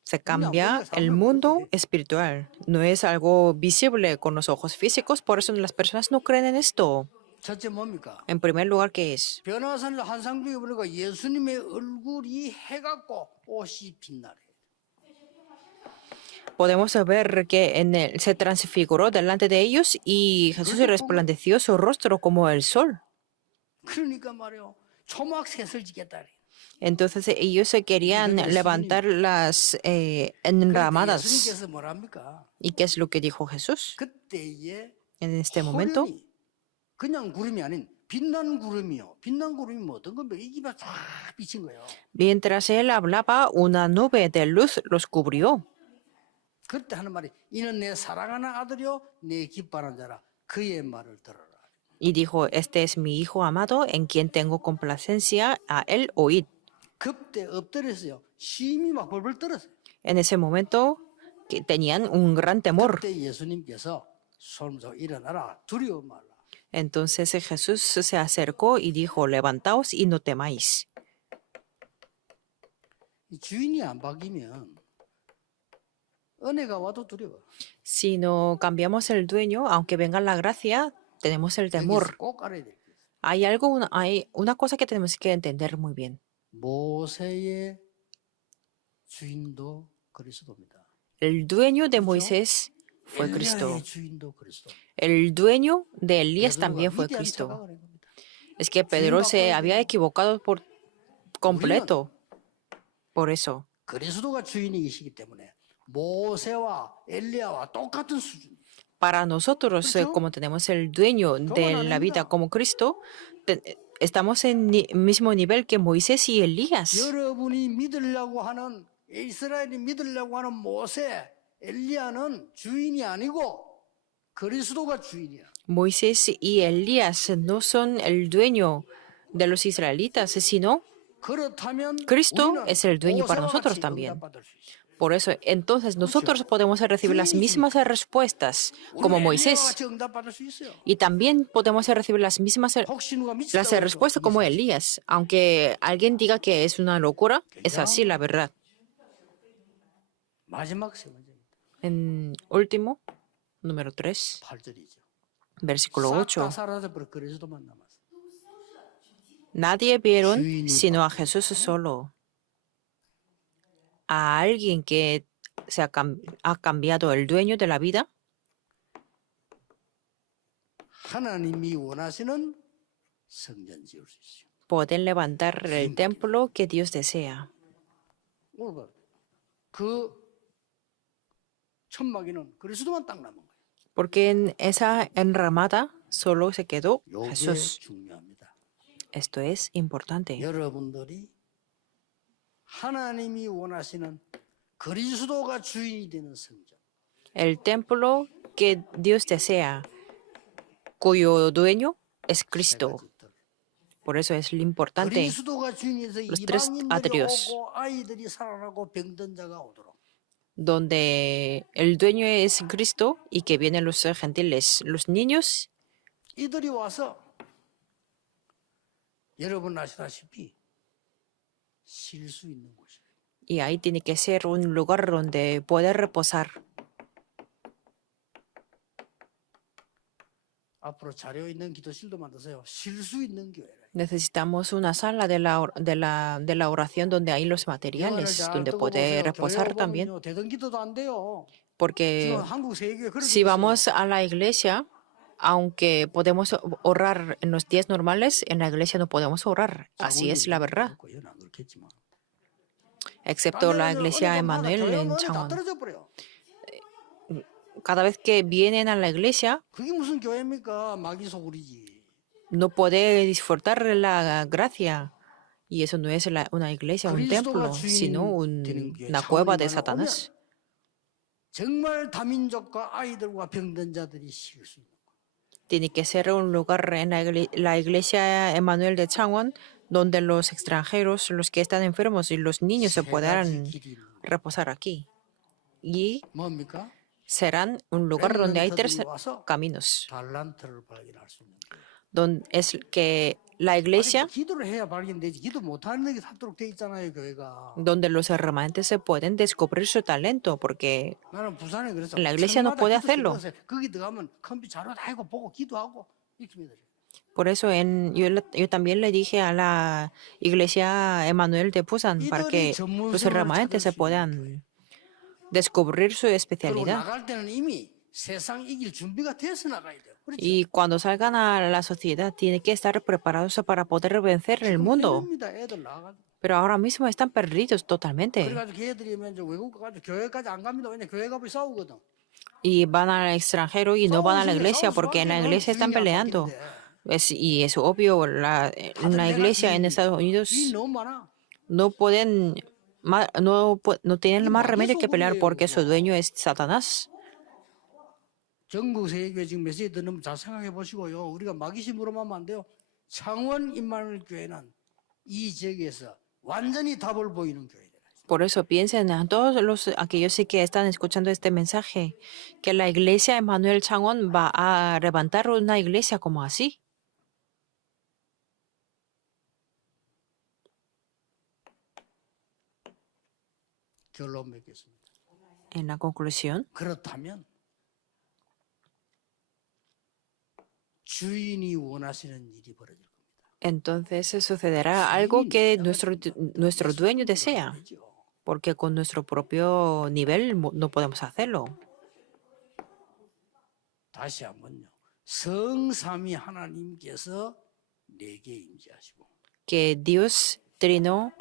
se cambia el mundo espiritual. No es algo visible con los ojos físicos, por eso las personas no creen en esto. 첫째 뭡니까? En primer lugar, ¿qué es? 변화산을 한상중에 보니까 예수님의 얼굴이 해갖고 옷이 빛나래. Podemos ver que se transfiguró delante de ellos y Jesús resplandeció su rostro como el sol. 그러니까 말이요. 초막셋을 지겠다. Entonces ellos se querían levantar las 그러니까 enramadas. 예수님께서 뭐랍니까? ¿Y qué es lo que dijo Jesús 그때에 en este momento? 호련히 그냥 구름이 아닌 빛난 구름이요. 빛난 구름이 뭐 어떤 겁니까? 이기만 쫙 비친 거예요. Mientras él hablaba, una nube de luz los cubrió. 그때 하는 말이 이는 내 사랑하는 아들이요 내 기뻐하는 자라 그의 말을 들어라. Y dijo, este es mi hijo amado, en quien tengo complacencia, a él oíd. 그때 엎드렸어요. 심히 막 벌벌 떨었어요. En ese momento que tenían un gran temor. 그때 예수님께서 손으로 일어나라 두려워 말라. Entonces Jesús se acercó y dijo, levantaos y no temáis. 이 주인이 안 바뀌면 은혜가 와도 두려워. Si no cambiamos el dueño, aunque venga la gracia, tenemos el 여기서 temor. 꼭 알아야 될 게 있어요. Hay una cosa que tenemos que entender muy bien. 모세의 주인도 그리스도입니다. El dueño de Moisés fue Cristo. 엘리야의 주인도 그리스도. El dueño de Elías 베드로가 también fue 위대한 Cristo. 착각을 한 겁니다. Es que Pedro se había equivocado por completo. Por eso. 그리스도가 주인이시기 때문에 모세와 엘리야와 똑같은 수준. Para nosotros, como tenemos el dueño de la vida como Cristo, estamos en el mismo nivel que Moisés y Elías. 여러분이 믿으려고 하는 이스라엘이 믿으려고 하는 모세, 엘리야는 주인이 아니고 그리스도가 주인이야. Moisés y Elías no son el dueño de los israelitas, sino 그렇다면 Cristo 우리는 es el dueño para 모세와 nosotros 같이 también. 응답받을 수 있어요. Por eso, entonces nosotros podemos recibir las mismas respuestas como 우리는 엘리야와 Moisés 같이 응답받을 수 있어요. y también podemos recibir las mismas 혹시 누가 las 미치다고 respuestas como Elías. Aunque alguien diga que es una locura, es así la verdad. 마지막 세 번째입니다. En último, número 3, 8절이죠. versículo 싹 8. 다 사라져버려 그리스도만 남았어. Nadie vieron sino a Jesús solo. A alguien que ha cambiado el dueño de la vida. 하나님이 원하시는 성전 지을 수 있어요. Pueden levantar el templo que Dios desea. 오늘 봐. 그 천막에는 그리스도만 딱 남은 거예요. Porque en esa enramada solo se quedó 이게 Jesús. 중요합니다. Esto es importante. 여러분들이 하나님이 원하시는 그리스도가 주인이 되는 성전. El templo que Dios desea, cuyo dueño es Cristo. Por eso es lo importante. 그리스도가 주인에서 los tres 이방인들이 atrios. 오고 아이들이 살아나고 병든 자가 오도록. Donde el dueño es Cristo y que vienen los gentiles, los niños. 이들이 와서 여러분 아시다시피 쉴 수 있는 곳이에요. Y ahí tiene que ser un lugar donde poder reposar. 앞으로 자료 있는 기도실도 만드세요. 쉴 수 있는 교회래. Necesitamos una sala de la oración donde hay los materiales, donde poder reposar también. 대등 기도도 안 돼요. Porque 지금 한국 세계에 그렇게 si vamos a la iglesia, aunque podemos orar en los días normales, en la iglesia no podemos orar. Así es la verdad. Excepto la iglesia Emmanuel en Changwon. Cada vez que vienen a la iglesia, 그게 무슨 교회입니까? 마귀 소굴이지. no puede disfrutar la gracia. Y eso no es una iglesia, un templo, sino una cueva de Satanás. 정말 다민족과 아이들과 병든 자들이 쉴 수 있는. Tiene que ser un lugar en la iglesia Emmanuel de Changwon donde los extranjeros, los que están enfermos y los niños se puedan reposar aquí. Y 뭡니까? serán un lugar donde hay tres caminos. 달란트를 발견할 수 있는. Donde es que la iglesia, 기도를 해야 발견되지. 기도 못하는 게 삽도록 돼 있잖아요, 교회가. donde los remanentes se pueden descubrir su talento, porque 나는 부산에 그래서 la iglesia no puede hacerlo. 거기 들어가면 컴퓨터 자료 다 해고 보고 기도하고 이렇게 믿어요. Por eso yo también le dije a la iglesia Emmanuel de Busan para que los remanentes se puedan descubrir su 그리고 especialidad. 나갈 때는 이미 세상 이길 준비가 돼서 나가야 돼요. 그렇죠? Y cuando salgan a la sociedad, tienen que estar preparados para poder vencer el mundo. 해냅니다. 애들 나가가지고. pero ahora mismo están perdidos totalmente 그래가지고 걔들이면 이제 외국 가가지고 교회까지 안 갑니다. 왜냐 교회 가면 싸우거든. y van al extranjero y no van a la iglesia 싸울 porque en 수밖에. la 너는 iglesia están 주인이 안 peleando. 바뀌는데. Y es obvio, en 다들 la 내가 iglesia en 주인이야. Estados 주인이 Unidos 너무 많아. no pueden, no 이 tienen más 마귀 remedio que pelear 소굴이에요, porque su dueño 그거. es Satanás. 전국 세계교회 지금 메시지 듣는 잘 생각해 보시고요. 우리가 마귀심으로만 하면 안 돼요. 창원 임마누엘 교회는 이 지역에서 완전히 답을 보이는 교회다. Por eso piensen a todos aquellos que están escuchando este mensaje, que la iglesia Emmanuel Changwon va a levantar una iglesia como así. 결론 맺겠습니다. En la conclusión, 그렇다면 주인이 원하시는 일이 벌어질 겁니다. entonces sucederá algo que nuestro dueño desea, 되죠. porque con nuestro propio nivel no podemos hacerlo. 다시 한번요. 성삼위 하나님께서 내게 임재하시고 Que Dios Trino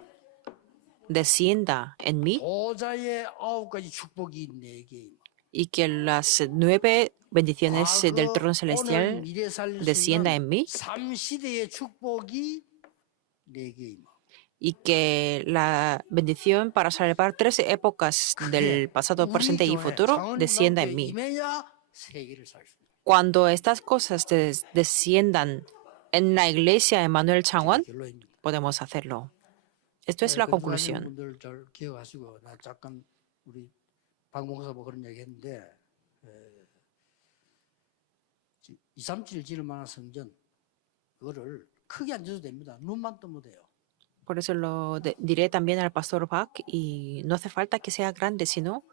descienda en mí 보좌의 9가지 축복이 내게 임하고 y que las 9 bendiciones del trono 오늘 celestial 미래 살릴 수 descienda en 있는 mí 3시대의 축복이 내게 임하고 y que la bendición para salvar 3 épocas del pasado, presente y futuro descienda en mí. 임해야 세계를 살 수 있는 Cuando estas cosas desciendan en la iglesia Emmanuel Changwon, 결론입니다. podemos hacerlo. Esto es la conclusión. 분들 잘 기억하시고 나 잠깐 우리 박 목사가 그런 얘기했는데 237 지을 만한 성전 그거를 크게 안 줘도 됩니다. 눈만 뜨면 돼요. Por eso lo diré también al pastor Bach y no hace falta que sea grande, sino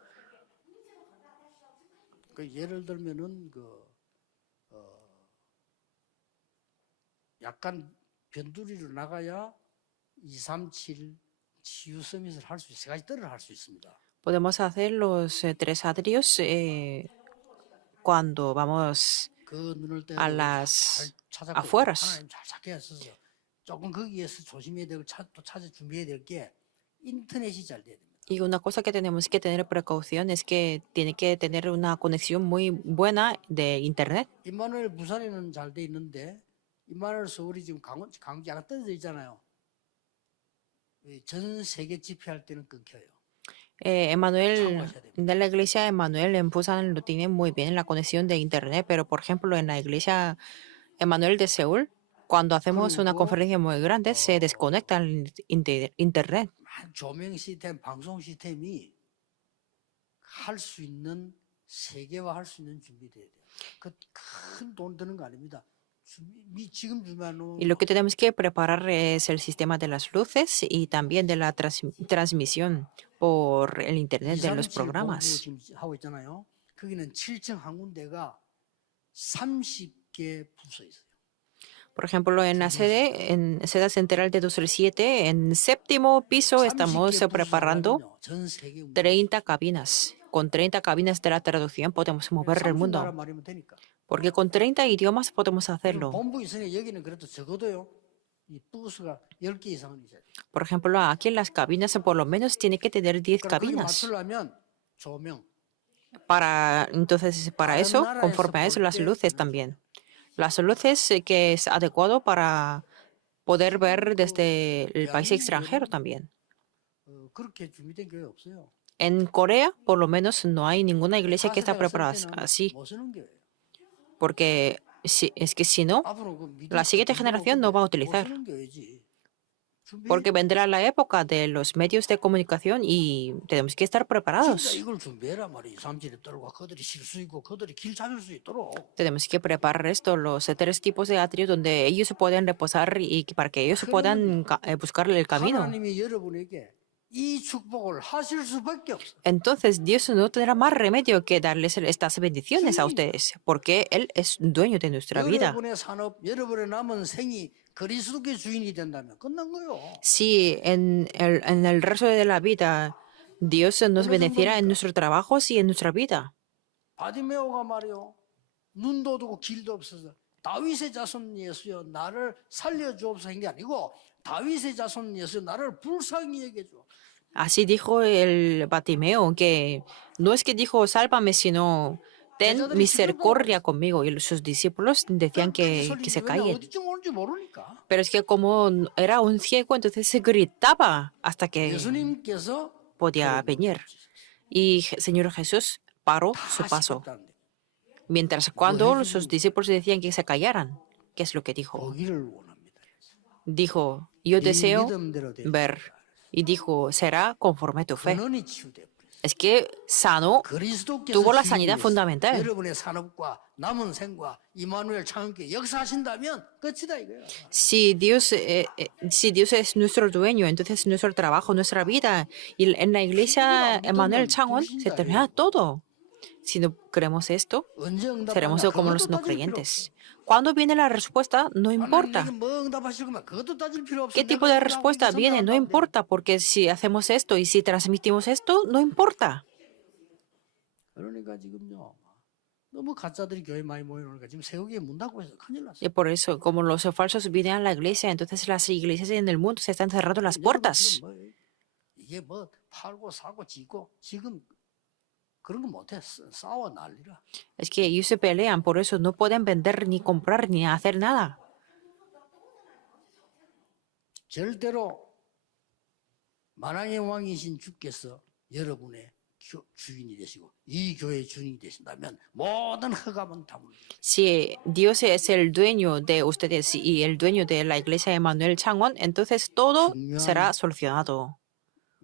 그 예를 들면은 약간 변두리로 나가야 237 치유 서밋을 할 수 있어요. 세 가지 뜰을 할 수 있습니다. podemos hacer los 3 atrios cuando vamos 그 눈을 떼고 a las 잘 찾았거든요. afueras. 하나님 잘 찾게 했어서 조금 거기에서 조심해야 되고 또 찾아 준비해야 될 게 인터넷이 잘 돼야 됩니다. Y una cosa que tenemos que tener precaución es que tiene que tener una conexión muy buena de internet. 임마누엘 부산에는 잘 돼 있는데 임마누엘 서울이 지금 강원 약간 떨어져 있잖아요. 전 세계 집회할 때는 끊겨요. Emmanuel, de la iglesia Emmanuel en Busan lo tienen muy bien la conexión de internet, pero por ejemplo en la iglesia Emmanuel de Seúl, cuando hacemos una conferencia muy grande, se desconecta el internet. 조명 시스템, 방송 시스템이 할 수 있는 세계화할 수 있는 준비돼야 돼요. 그 큰 돈 드는 거 아닙니다. 지금 주면 Y lo que tenemos que preparar es el sistema de las luces y también de la transmisión por el internet de los 237 본부 programas. 지금 하고 있잖아요. 거기는 7층 한 군데가 30개 부서 있어요. Por ejemplo, en la sede, en sede central de 237, en séptimo piso estamos 30개 preparando 부서라면요, 전 세계 30 cabinas. Con 30 cabinas de la traducción podemos mover el 30나라 mundo, 말이면 되니까. porque con 30 idiomas podemos 그럼 hacerlo. 본부 있으니 여기는 그래도 적어도요. 이 부스가 10개 이상은 있어야 돼요. Por ejemplo, aquí en las cabinas por lo menos tiene que tener 10 그러니까 거기 cabinas. 맞추려면 조명, Entonces, para eso, conforme a eso, las luces también. Las luces que es adecuado para poder ver desde el país extranjero también. 그렇게 준비된 교회 없어요. En Corea, por lo menos, no hay ninguna iglesia que está 차세대가 쓸 preparada 때는 así, 못 쓰는 교회예요. porque es que si no, 앞으로 그 믿을 la siguiente 준비가 generación no va a 없는데 못 utilizar, 쓰는 교회지. 준비해야 porque 돼요. vendrá la época de los medios de comunicación y tenemos que estar 진짜 preparados. 이걸 준비해라 말이야. 237에 떨고 그들이 쉴 수 있고 그들이 길 찾을 수 있도록. Tenemos que preparar esto, los 3 tipos de atrios donde ellos se pueden reposar y para que ellos puedan buscar el camino. 하나님이 여러분에게 이 축복을 하실 수밖에 없어. Entonces Dios no tendrá más remedio que darles estas bendiciones a ustedes, porque Él es dueño de nuestra vida. 여러분의 산업, 여러분의 남은 생이 그리스도의 주인이 된다면 끝난 거요. Si en el resto de la vida Dios nos bendecirá en nuestros trabajos y en nuestra vida. 바디메오가 말이요. 눈도 두고 길도 없어서 다윗의 자손 예수여 나를 살려주옵소서 한 게 아니고 다윗의 자손이어서 나를 불쌍히 여겨줘. Así dijo el Bartimeo, que no es que dijo sálvame, sino ten misericordia conmigo. Y sus discípulos decían que se 왜냐 callen. 어디쯤 오는지 모르니까. Pero es que como era un ciego, entonces se gritaba hasta que 예수님께서 podía venir. Y Señor Jesús paró su 다 paso. 시끄럽다는데 Mientras cuando sus discípulos decían que se callaran, ¿qué es lo que dijo? 보기를 원합니다. Dijo, yo 네 deseo 믿음대로 되리라. ver. Y dijo, será conforme a tu fe. 근원이 치유돼 버렸어요. Es que sanó, 그리스도께서 tuvo la 주인이 sanidad 되셔서 fundamental. 여러분의 산업과 남은 생과 이마누엘 창함께 역사하신다면 끝이다 이거야. Si Dios es nuestro dueño, entonces nuestro trabajo, nuestra vida, y en la iglesia Emmanuel Changwon se termina todo. Si no creemos esto, 언제 seremos 응답하냐 como 그것도 los no 따질 필요 없어. creyentes. Cuando viene la respuesta, no importa. 하나님에게 뭐 응답하실 거면 그것도 따질 필요 없어. ¿Qué tipo de respuesta viene? No importa, porque si hacemos esto y si transmitimos esto, no importa. 그러니까 지금요. 너무 가짜들이 교회 많이 모여놓으니까 지금 세우기에 문 닫고 해서 큰일 났어. Y por eso, como los falsos vienen a la iglesia, entonces las iglesias en el mundo se están cerrando las puertas. 이게 뭐 팔고 사고 지고 지금 그런 거 못해. 싸워 난리라. Es que ellos se pelean, por eso no pueden vender, ni comprar, ni hacer nada. 절대로 만왕의 왕이신 주께서 여러분의 주인이 되시고 이 교회의 주인이 되신다면 모든 흑암은 다 물려. Si Dios es el dueño de ustedes y el dueño de la iglesia Emmanuel Changwon, entonces todo será solucionado.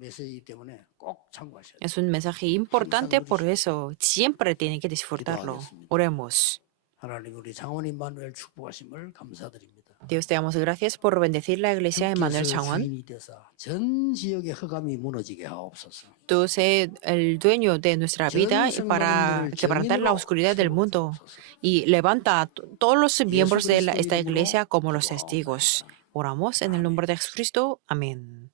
메시지 때문에 꼭 참고하셔야 돼요. Es un mensaje importante, por eso siempre tienen que disfrutarlo. Oremos. 하나님 우리 장원 임마누엘 축복하심을 감사드립니다. Dios, te damos gracias por bendecir la iglesia Emmanuel 주께서 Changwon. 주인이 되사 전 지역의 흑암이 무너지게 하옵소서. Tú sé el dueño de nuestra vida y para quebrantar la oscuridad del mundo y levanta a todos los miembros de esta iglesia como los testigos. Oramos en el nombre de Jesucristo. Amén.